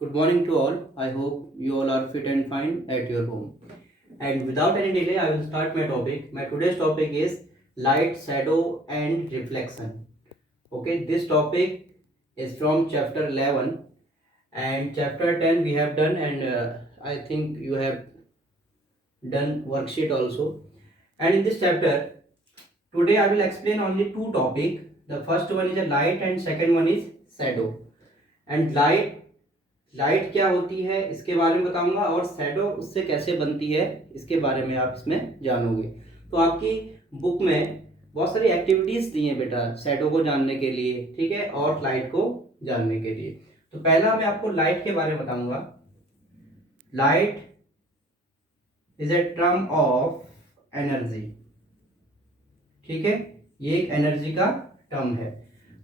Good morning to all. I hope you all are fit and fine at your home. And without any delay, I will start my topic. My today's topic is light, shadow, and reflection. Okay, this topic is from chapter 11, and chapter 10 we have done, and I think you have done worksheet also. And in this chapter, today I will explain only two topic. The first one is a light, and second one is shadow. And light क्या होती है इसके बारे में बताऊंगा, और shadow उससे कैसे बनती है इसके बारे में आप इसमें जानोगे। तो आपकी बुक में बहुत सारी एक्टिविटीज दी हैं बेटा शैडो को जानने के लिए, ठीक है, और लाइट को जानने के लिए। तो पहला मैं आपको लाइट के बारे में बताऊंगा। Light is a term of energy, ठीक है, ये एक एनर्जी का टर्म है।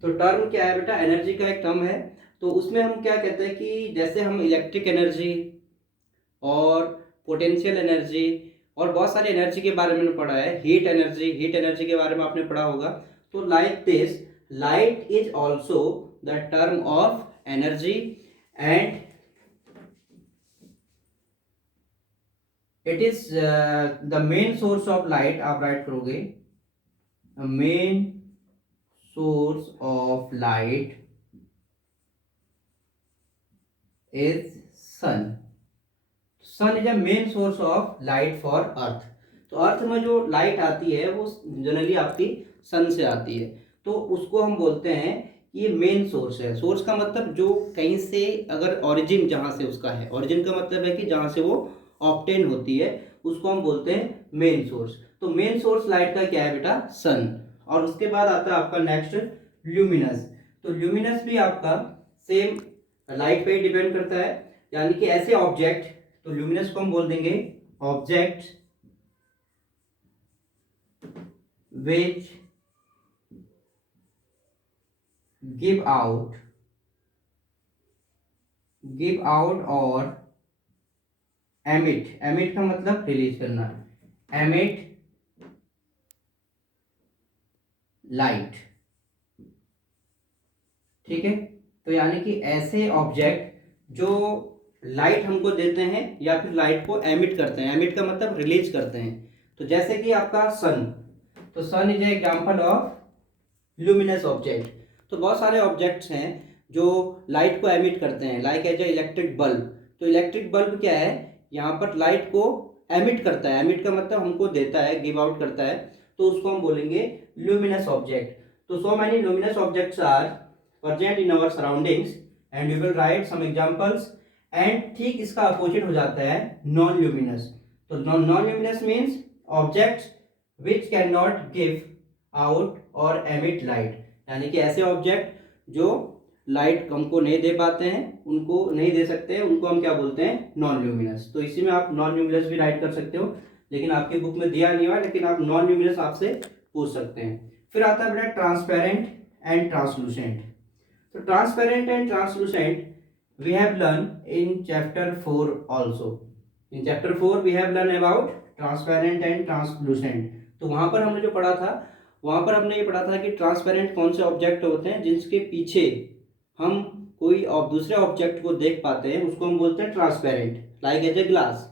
तो टर्म क्या है बेटा? एनर्जी का एक टर्म है। तो उसमें हम क्या कहते हैं कि जैसे हम इलेक्ट्रिक एनर्जी और पोटेंशियल एनर्जी और बहुत सारी एनर्जी के बारे में पढ़ा है, हीट एनर्जी के बारे में आपने पढ़ा होगा। तो like this, light is also the term of energy and it is the main source of light. आप राइट करोगे main source of light is sun. Sun is a main source of light for earth. तो अर्थ में जो light आती है वो generally आपकी सन से आती है। तो उसको हम बोलते हैं कि ये मेन सोर्स है। सोर्स का मतलब जो कहीं से अगर ओरिजिन जहाँ से उसका है, ओरिजिन का मतलब है कि जहाँ से वो ऑब्टेन होती है, उसको हम बोलते हैं मेन सोर्स। तो मेन सोर्स लाइट का क्या है बेटा? सन। और उसके बाद आता है आपका नेक्स्ट ल्यूमिनस। तो ल्यूमिनस भी आपका सेम लाइट पे डिपेंड करता है, यानी कि ऐसे ऑब्जेक्ट, तो ल्यूमिनस को हम बोल देंगे ऑब्जेक्ट विच गिव आउट और एमिट का मतलब रिलीज करना, एमिट लाइट, ठीक है। तो यानी कि ऐसे ऑब्जेक्ट जो लाइट हमको देते हैं या फिर लाइट को एमिट करते हैं, एमिट का मतलब रिलीज करते हैं। तो जैसे कि आपका सन, तो sun is a example of luminous object. तो बहुत सारे ऑब्जेक्ट्स हैं जो लाइट को एमिट करते हैं, like as a electric bulb. तो इलेक्ट्रिक बल्ब क्या है? यहाँ पर लाइट को एमिट करता है, एमिट का मतलब हमको देता है, गिव आउट करता है, तो उसको हम बोलेंगे ल्यूमिनस ऑब्जेक्ट। तो so many luminous objects are present in our surroundings and we will write some examples। and ठीक इसका अपोजिट हो जाता है नॉन ल्यूमिनस। तो non luminous means objects which cannot give out or emit light, यानी कि ऐसे ऑब्जेक्ट जो लाइट हमको नहीं दे पाते हैं, उनको नहीं दे सकते हैं, उनको हम क्या बोलते हैं? Non luminous. तो इसी में आप नॉन ल्यूमिनस भी राइट कर सकते हो, लेकिन आपकी बुक में दिया नहीं हुआ, लेकिन आप नॉन ल्यूमिनस आपसे पूछ सकते हैं। फिर आता है बेटा transparent and translucent. So transparent and translucent we have learned in chapter 4 also. In chapter 4 we have learned about transparent and translucent। तो वहां पर हमने जो पढ़ा था, वहां पर हमने ये पढ़ा था कि ट्रांसपेरेंट कौन से ऑब्जेक्ट होते हैं जिसके पीछे हम कोई दूसरे ऑब्जेक्ट को देख पाते हैं, उसको हम बोलते हैं transparent, like as a glass,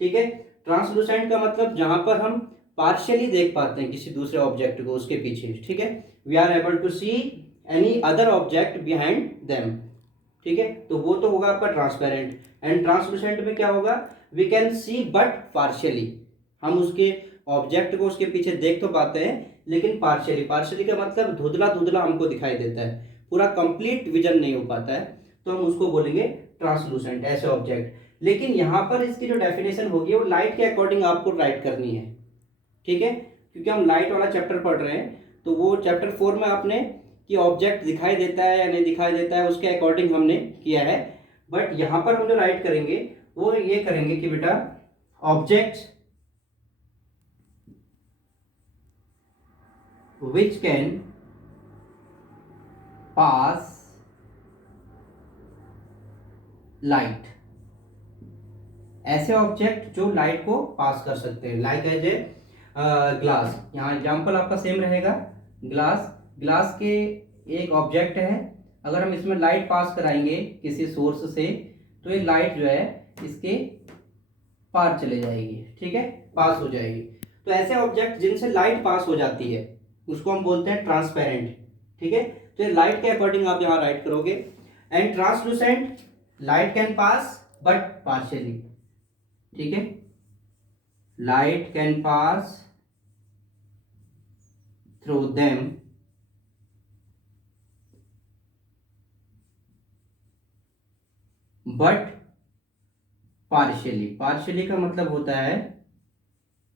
ठीक है। ट्रांसलूसेंट का मतलब जहां पर हम पार्शियली देख पाते हैं किसी दूसरे ऑब्जेक्ट को उसके पीछे, ठीक है। We are able to see any other object behind them, ठीक है। तो वो तो होगा आपका ट्रांसपेरेंट। एंड ट्रांसलूसेंट में क्या होगा? We can see but partially, हम उसके ऑब्जेक्ट को उसके पीछे देख तो पाते हैं लेकिन पार्शियली का मतलब धुंधला धुंधला हमको दिखाई देता है, पूरा कंप्लीट विजन नहीं हो पाता है, तो हम उसको बोलेंगे ट्रांसलूसेंट, ऐसे ऑब्जेक्ट। लेकिन यहाँ पर इसकी जो डेफिनेशन होगी वो लाइट के अकॉर्डिंग आपको राइट करनी है, ठीक है, क्योंकि हम लाइट वाला चैप्टर पढ़ रहे हैं। तो वो चैप्टर 4 में आपने कि ऑब्जेक्ट दिखाई देता है या नहीं दिखाई देता है उसके अकॉर्डिंग हमने किया है। बट यहां पर हम जो राइट करेंगे वो ये करेंगे कि बेटा object which can pass light, ऐसे ऑब्जेक्ट जो लाइट को पास कर सकते हैं, लाइक एज ए ग्लास। यहाँ एग्जांपल आपका सेम रहेगा, ग्लास के एक ऑब्जेक्ट है अगर हम इसमें लाइट पास कराएंगे किसी सोर्स से, तो ये लाइट जो है इसके पार चले जाएगी, ठीक है, पास हो जाएगी। तो ऐसे ऑब्जेक्ट जिनसे लाइट पास हो जाती है उसको हम बोलते हैं ट्रांसपेरेंट, ठीक है। तो ये लाइट के अकॉर्डिंग आप यहाँ राइट करोगे। And translucent, light can pass but partially, ठीक है, light can pass through them but partially. Partially का मतलब होता है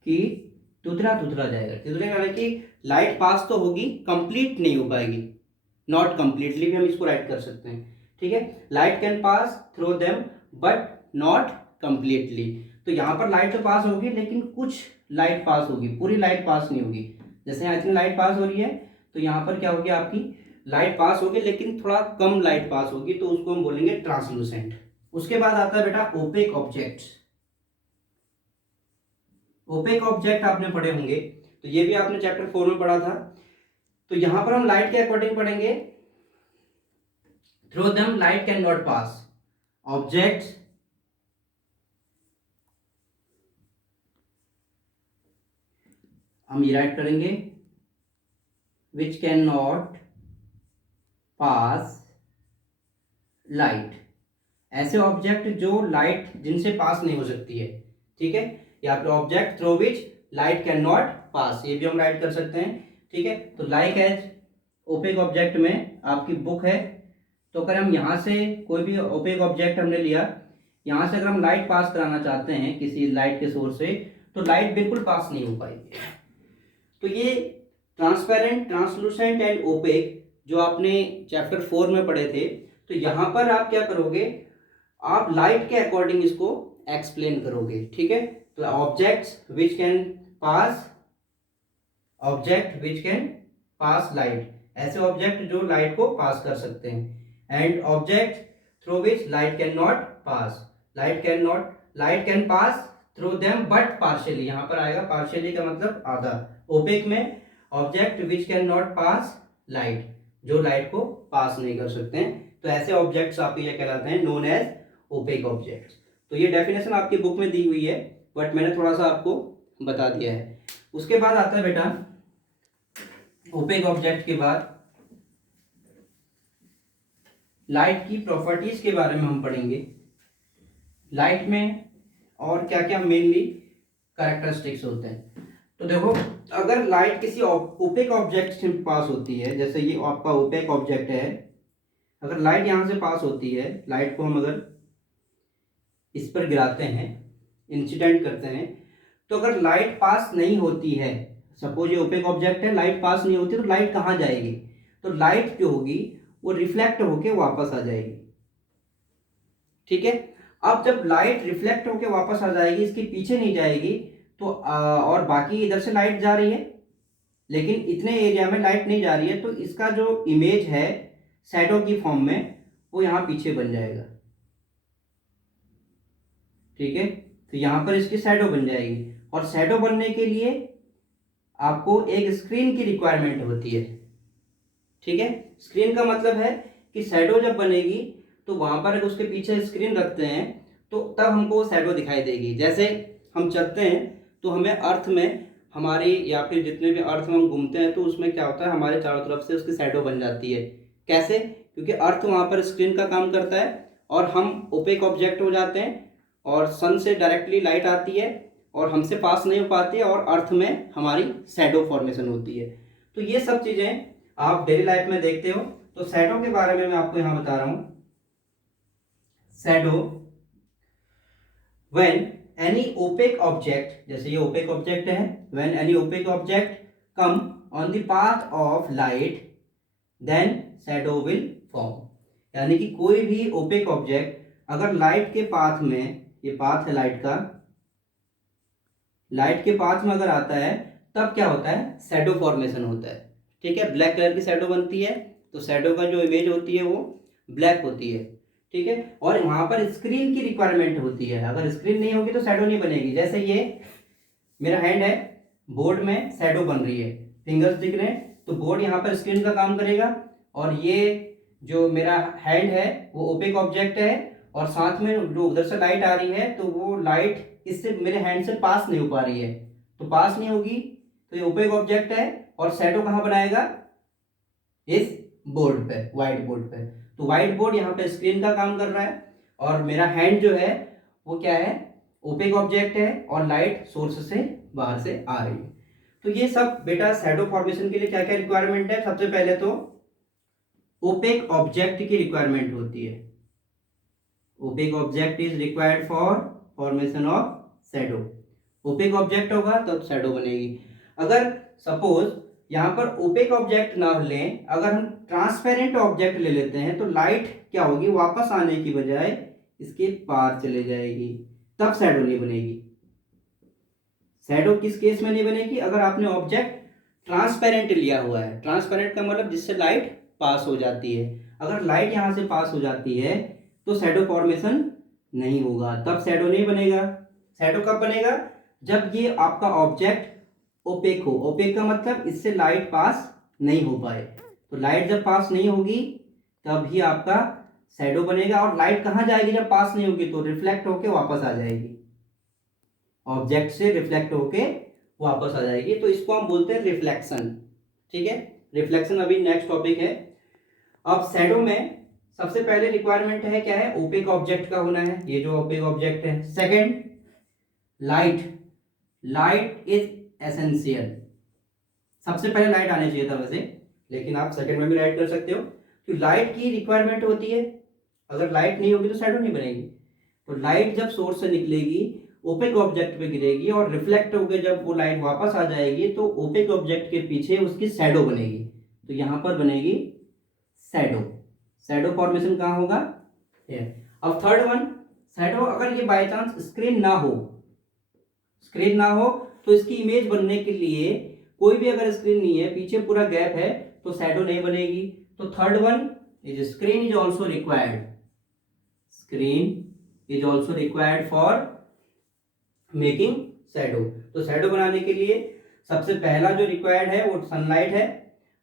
कि तुतरा तुतरा जाएगा। तुतरे यानी कि लाइट पास तो होगी, कंप्लीट नहीं हो पाएगी, नॉट कंप्लीटली भी हम इसको राइट कर सकते हैं, ठीक है। Light can pass through them but not completely. तो यहाँ पर लाइट तो पास होगी लेकिन कुछ लाइट पास होगी, पूरी लाइट पास नहीं होगी। जैसे यहाँ इतनी लाइट पास हो रही है, तो यहाँ पर क्या होगी, आपकी लाइट पास होगी लेकिन थोड़ा कम लाइट पास होगी, तो उसको हम बोलेंगे ट्रांसलूसेंट। उसके बाद आता है बेटा ओपेक ऑब्जेक्ट। ओपेक ऑब्जेक्ट आपने पढ़े होंगे, तो ये भी आपने चैप्टर 4 में पढ़ा था। तो यहां पर हम लाइट के अकॉर्डिंग पढ़ेंगे, through them light can not pass. Objects हम ये राइट करेंगे, which can not pass light. ऐसे ऑब्जेक्ट जो लाइट जिनसे पास नहीं हो सकती है, ठीक है, या फिर object through which light can not pass, ये भी हम राइट कर सकते हैं, ठीक है। तो लाइक एज ओपेक ऑब्जेक्ट में आपकी बुक है, तो अगर हम यहाँ से कोई भी ओपेक ऑब्जेक्ट हमने लिया, यहाँ से अगर हम लाइट पास कराना चाहते हैं किसी लाइट के सोर्स से, तो लाइट बिल्कुल पास नहीं हो पाएगी। तो ये ट्रांसपेरेंट, ट्रांसलूसेंट एंड ओपेक जो आपने चैप्टर 4 में पढ़े थे, तो यहाँ पर आप क्या करोगे, आप लाइट के अकॉर्डिंग इसको एक्सप्लेन करोगे, ठीक है। तो objects which can pass, object which can pass light, ऐसे ऑब्जेक्ट जो लाइट को पास कर सकते हैं। And object through which light can not pass, light can pass through them but partially. यहां पर आएगा पार्शियली का मतलब आधा। ओपेक में object which can not pass light, जो लाइट को पास नहीं कर सकते हैं, तो ऐसे ऑब्जेक्ट्स आपके ये कहलाते हैं नोन एज ओपेक ऑब्जेक्ट्स। तो ये डेफिनेशन आपकी बुक में दी हुई है, बट मैंने थोड़ा सा आपको बता दिया है। उसके बाद आता है बेटा ओपेक ऑब्जेक्ट के बाद लाइट की प्रॉपर्टीज के बारे में हम पढ़ेंगे। लाइट में और क्या क्या मेनली कैरेक्टरिस्टिक्स होते हैं। तो देखो, अगर लाइट किसी ओपेक ऑब्जेक्ट से पास होती है, जैसे ये आपका ओपेक ऑब्जेक्ट है, अगर लाइट यहां से पास होती है, लाइट को हम अगर इस पर गिराते हैं, इंसिडेंट करते हैं, तो अगर लाइट पास नहीं होती है, सपोज ये ओपेक ऑब्जेक्ट है, लाइट पास नहीं होती, तो लाइट कहाँ जाएगी, तो लाइट जो होगी वो रिफ्लेक्ट होके वापस आ जाएगी, ठीक है। अब जब लाइट रिफ्लेक्ट होके वापस आ जाएगी, इसके पीछे नहीं जाएगी, तो और बाकी इधर से लाइट जा रही है, लेकिन इतने एरिया में लाइट नहीं जा रही है, तो इसका जो इमेज है शैडो की फॉर्म में, वो यहाँ पीछे बन जाएगा, ठीक है। तो यहाँ पर इसकी शैडो बन जाएगी, और शैडो बनने के लिए आपको एक स्क्रीन की रिक्वायरमेंट होती है, ठीक है। स्क्रीन का मतलब है कि शैडो जब बनेगी, तो वहां पर उसके पीछे स्क्रीन रखते हैं, तो तब हमको शैडो दिखाई देगी। जैसे हम चलते हैं, तो हमें अर्थ में हमारी, या फिर जितने भी अर्थ में हम घूमते हैं, तो उसमें क्या होता है, हमारे चारों तरफ से उसकी शैडो बन जाती है। कैसे? क्योंकि अर्थ वहां पर स्क्रीन का काम करता है, और हम ओपेक ऑब्जेक्ट हो जाते हैं, और सन से डायरेक्टली लाइट आती है और हमसे पास नहीं हो पाती है, और अर्थ में हमारी शैडो फॉर्मेशन होती है। तो ये सब चीजें आप डेली लाइफ में देखते हो। तो शैडो के बारे में मैं आपको यहां बता रहा हूं। Shadow, when any opaque object, जैसे ये ओपेक ऑब्जेक्ट है, when any opaque object come on the path of light, then shadow will form. यानी कि कोई भी ओपेक ऑब्जेक्ट अगर लाइट के पाथ में, ये पाथ है लाइट का, लाइट के पाथ में अगर आता है, तब क्या होता है, शैडो फॉर्मेशन होता है, ठीक है। ब्लैक कलर की शैडो बनती है, तो शैडो का जो इमेज होती है वो ब्लैक होती है, ठीक है। और वहां पर स्क्रीन की रिक्वायरमेंट होती है, अगर स्क्रीन नहीं होगी तो शैडो नहीं बनेगी। जैसे ये मेरा हैंड है, बोर्ड में शैडो बन रही है, फिंगर्स दिख रहे हैं, तो बोर्ड यहाँ पर स्क्रीन का काम करेगा, और ये जो मेरा हैंड है वो ओपेक ऑब्जेक्ट है, और साथ में जो उधर से लाइट आ रही है तो वो लाइट इससे मेरे हैंड से पास नहीं हो पा रही है, तो पास नहीं होगी, तो ये ओपेक ऑब्जेक्ट है। और शैडो कहाँ बनाएगा? इस बोर्ड पे, व्हाइट बोर्ड पे। तो व्हाइट बोर्ड यहाँ पे स्क्रीन का काम कर रहा है, और मेरा हैंड जो है वो क्या है? ओपेक ऑब्जेक्ट है, और लाइट सोर्स से बाहर से आ रही है। तो ये सब बेटा शैडो फॉर्मेशन के लिए क्या क्या रिक्वायरमेंट है? सबसे पहले तो ओपेक ऑब्जेक्ट की रिक्वायरमेंट होती है। Opaque object is required for formation of shadow. Opaque object होगा तब शैडो बनेगी। अगर सपोज यहाँ पर ओपेक ऑब्जेक्ट ना लें, अगर हम ट्रांसपेरेंट ऑब्जेक्ट ले लेते हैं तो लाइट क्या होगी? वापस आने की बजाय इसके पार चले जाएगी, तब शैडो नहीं बनेगी। शैडो किस केस में नहीं बनेगी? अगर आपने ऑब्जेक्ट ट्रांसपेरेंट लिया हुआ है। ट्रांसपेरेंट का मतलब जिससे लाइट पास हो जाती है। अगर लाइट यहां से पास हो जाती है तो शैडो फॉर्मेशन नहीं होगा, तब शैडो नहीं बनेगा। शैडो कब बनेगा? जब ये आपका ऑब्जेक्ट ओपेक हो। ओपेक का मतलब इससे लाइट पास नहीं हो पाए। तो लाइट जब पास नहीं होगी तब ही आपका शैडो बनेगा। और लाइट कहाँ जाएगी जब पास नहीं होगी? तो रिफ्लेक्ट होके वापस आ जाएगी, ऑब्जेक्ट से रिफ्लेक्ट होके वापस आ जाएगी। तो इसको हम बोलते हैं रिफ्लेक्शन। ठीक है, रिफ्लेक्शन अभी नेक्स्ट टॉपिक है। अब शैडो में सबसे पहले रिक्वायरमेंट है क्या है? ओपेक ऑब्जेक्ट का होना है, ये जो ओपेक ऑब्जेक्ट है। Second, light. Light is essential. सबसे पहले लाइट आनी चाहिए था वैसे, लेकिन आप सेकंड में भी राइट कर सकते हो, कि लाइट की रिक्वायरमेंट होती है। अगर लाइट नहीं होगी तो शैडो नहीं बनेगी। तो लाइट जब सोर्स से निकलेगी, ओपेक ऑब्जेक्ट पे गिरेगी, और रिफ्लेक्ट होकर जब वो लाइट वापस आ जाएगी तो ओपेक ऑब्जेक्ट के पीछे उसकी शैडो बनेगी। तो यहां पर बनेगी शैडो। शैडो फॉर्मेशन कहाँ होगा? अब थर्ड वन, शैडो अगर ये बाय चांस स्क्रीन ना हो, स्क्रीन ना हो तो इसकी इमेज बनने के लिए कोई भी अगर स्क्रीन नहीं है, पीछे पूरा गैप है, तो शैडो नहीं बनेगी। तो third one is screen is also required. Screen is also required for making shadow. तो शैडो बनाने के लिए सबसे पहला जो रिक्वायर्ड है वो सनलाइट है,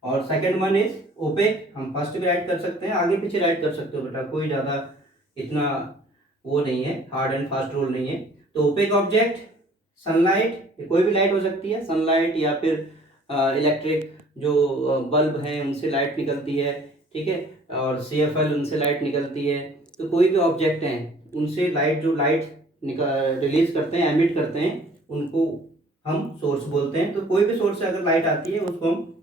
और सेकंड वन इज ओपेक। हम फर्स्ट भी राइट कर सकते हैं, आगे पीछे राइट कर सकते हो बेटा, कोई ज़्यादा इतना वो नहीं है, हार्ड एंड फास्ट रूल नहीं है। तो ओपेक ऑब्जेक्ट, सनलाइट, कोई भी लाइट हो सकती है, सनलाइट या फिर इलेक्ट्रिक जो बल्ब हैं उनसे लाइट निकलती है, ठीक है, और CFL उनसे लाइट निकलती है। तो कोई भी ऑब्जेक्ट हैं उनसे लाइट, जो लाइट रिलीज करते हैं, एमिट करते हैं, उनको हम सोर्स बोलते हैं। तो कोई भी सोर्स से अगर लाइट आती है उसको हम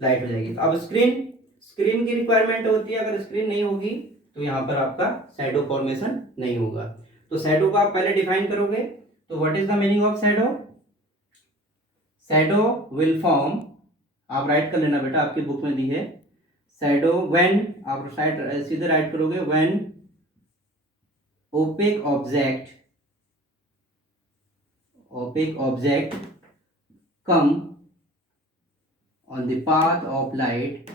लाइट हो जाएगी। अब स्क्रीन, स्क्रीन की रिक्वायरमेंट होती है। अगर स्क्रीन नहीं होगी तो यहाँ पर आपका शैडो फॉर्मेशन नहीं होगा। तो शैडो को आप पहले डिफाइन करोगे। तो what is the meaning of shadow? Shadow will form, आप राइट कर लेना बेटा, आपकी बुक में दी है। शैडो व्हेन, आप सीधे राइट करोगे, when opaque object, opaque object come on the path of light,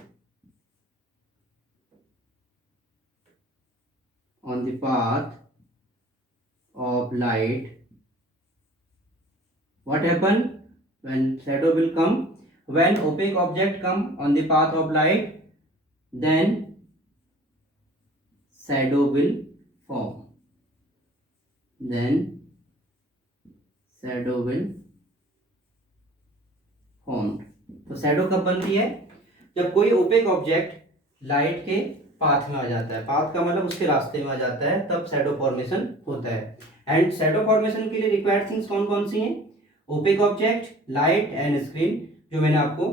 on the path of light, what happen when shadow will come? When opaque object come on the path of light, then shadow will form, then shadow will form। तो shadow कब बनती है? जब कोई opaque object light के path में आ जाता है। पाथ का मतलब उसके रास्ते में आ जाता है, तब शैडो फॉर्मेशन होता है। एंड शैडो फॉर्मेशन के लिए रिक्वायर्ड थिंग्स कौन कौन सी हैं? Opaque object, light and screen, जो मैंने आपको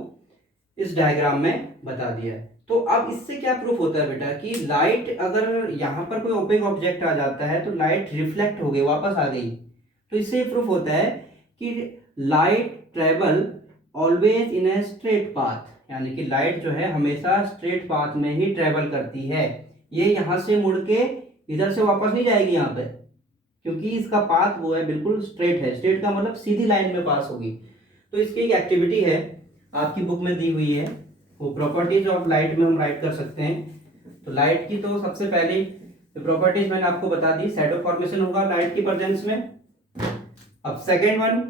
इस डायग्राम में बता दिया है। तो अब इससे क्या प्रूफ होता है बेटा, कि लाइट अगर यहाँ पर कोई ओपेक ऑब्जेक्ट आ जाता है तो लाइट रिफ्लेक्ट हो गई, वापस आ गई। तो इससे प्रूफ होता है कि light travel always in a straight path, यानी कि लाइट जो है हमेशा स्ट्रेट पाथ में ही ट्रेवल करती है। ये यहाँ से मुड़ के इधर से वापस नहीं जाएगी यहाँ पे, क्योंकि इसका पाथ वो है बिल्कुल स्ट्रेट है। स्ट्रेट का मतलब सीधी लाइन में पास होगी। तो इसकी एक एक्टिविटी है, आपकी बुक में दी हुई है, वो प्रॉपर्टीज ऑफ लाइट में हम राइट कर सकते हैं। तो लाइट की तो सबसे पहले प्रॉपर्टीज मैंने आपको बता दी। शैडो फॉर्मेशन होगा लाइट की प्रेजेंस में। अब सेकेंड वन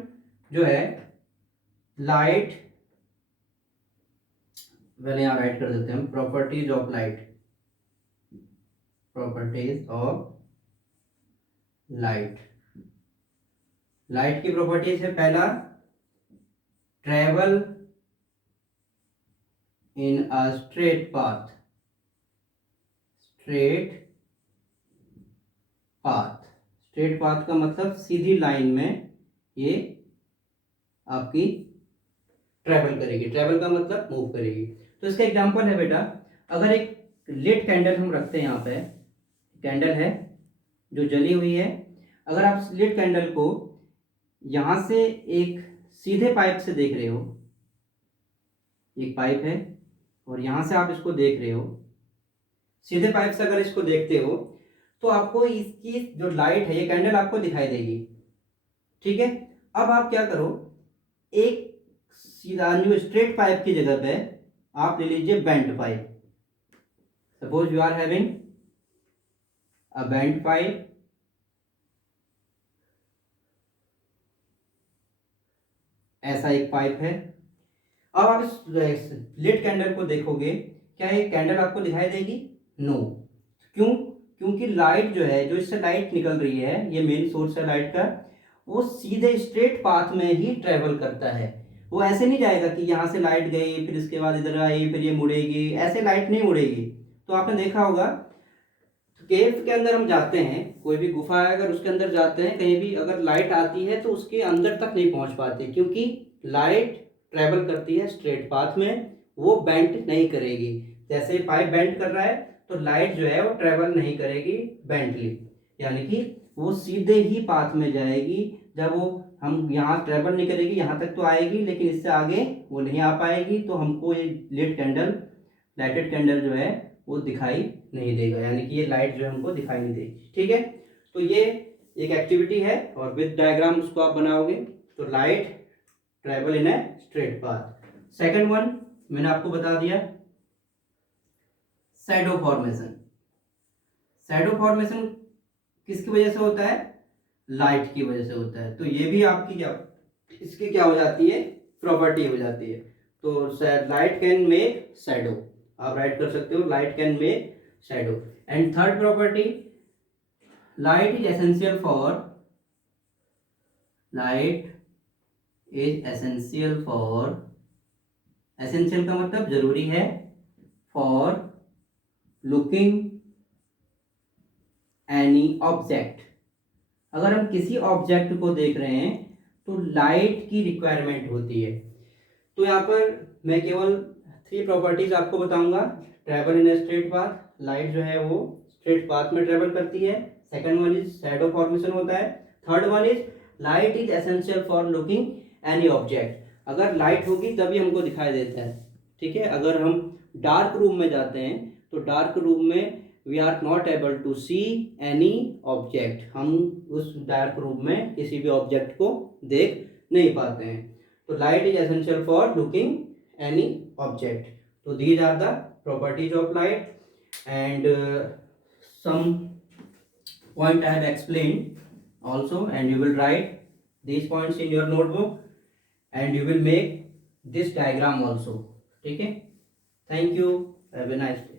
जो है लाइट, पहले यहाँ राइट कर देते हैं हम, properties of light. Properties of light. Light की प्रॉपर्टीज है, पहला travel in a straight path. Straight path, straight path का मतलब सीधी लाइन में ये आपकी ट्रेवल करेगी। ट्रेवल का मतलब मूव करेगी। तो इसका एग्जांपल है बेटा, अगर एक लिट कैंडल हम रखते हैं, यहाँ पे कैंडल है जो जली हुई है, अगर आप लिट कैंडल को यहां से एक सीधे पाइप से देख रहे हो, एक पाइप है और यहां से आप इसको देख रहे हो, सीधे पाइप से अगर इसको देखते हो तो आपको इसकी जो लाइट है, ये कैंडल आपको दिखाई देगी। ठीक है, अब आप क्या करो, एक सीधा जो स्ट्रेट पाइप की जगह पे आप ले लीजिए bent pipe. Suppose you are having a bent pipe, ऐसा एक पाइप है। अब आप इस लिट कैंडल को देखोगे, क्या ये कैंडल आपको दिखाई देगी? नो। क्यों? क्योंकि लाइट जो है, जो इससे लाइट निकल रही है, ये मेन सोर्स है लाइट का, वो सीधे स्ट्रेट पाथ में ही ट्रेवल करता है। वो ऐसे नहीं जाएगा कि यहाँ से लाइट गई फिर इसके बाद इधर आई फिर ये मुड़ेगी, ऐसे लाइट नहीं मुड़ेगी। तो आपने देखा होगा, केव के अंदर हम जाते हैं, कोई भी गुफा है अगर उसके अंदर जाते हैं, कहीं भी अगर लाइट आती है तो उसके अंदर तक नहीं पहुंच पाती, क्योंकि लाइट ट्रेवल करती है स्ट्रेट पाथ में, वो बेंट नहीं करेगी। जैसे पाइप बेंट कर रहा है तो लाइट जो है वो ट्रेवल नहीं करेगी बेंटली, यानी कि वो सीधे ही पाथ में जाएगी। जब वो हम यहाँ ट्रेवल नहीं करेगी, यहाँ तक तो आएगी लेकिन इससे आगे वो नहीं आ पाएगी, तो हमको ये लिट कैंडल, लाइटेड कैंडल जो है वो दिखाई नहीं देगा, यानी कि ये लाइट जो है हमको दिखाई नहीं देगी। ठीक है, तो ये एक एक्टिविटी है और विद डायग्राम उसको आप बनाओगे तो light travel in a straight path. Second one मैंने आपको बता दिया, शैडो फॉर्मेशन। शैडो फॉर्मेशन किसकी वजह से होता है? लाइट की वजह से होता है। तो ये भी आपकी क्या, इसकी क्या हो जाती है? प्रॉपर्टी हो जाती है। तो लाइट कैन मेक शैडो, आप राइट कर सकते हो, light can make shadow. And third property, light is essential for, light is essential for, essential का मतलब जरूरी है, फॉर लुकिंग एनी ऑब्जेक्ट। अगर हम किसी ऑब्जेक्ट को देख रहे हैं तो लाइट की रिक्वायरमेंट होती है। तो यहाँ पर मैं केवल 3 प्रॉपर्टीज आपको बताऊंगा। Travel in a straight path, light जो है वो स्ट्रेट पाथ में ट्रेवल करती है। Second one is shadow formation होता है। Third one is light is essential for looking any object. अगर लाइट होगी तभी हमको दिखाई देता है। ठीक है, अगर हम डार्क रूम में जाते हैं तो डार्क रूम में we are not able to see any object, हम उस डार्क रूम में किसी भी ऑब्जेक्ट को देख नहीं पाते हैं। तो light is essential for looking any object. So these are the properties of light, and some point I have explained also, and you will write these points in your notebook and you will make this diagram also. ठीक है, thank you, have a nice day.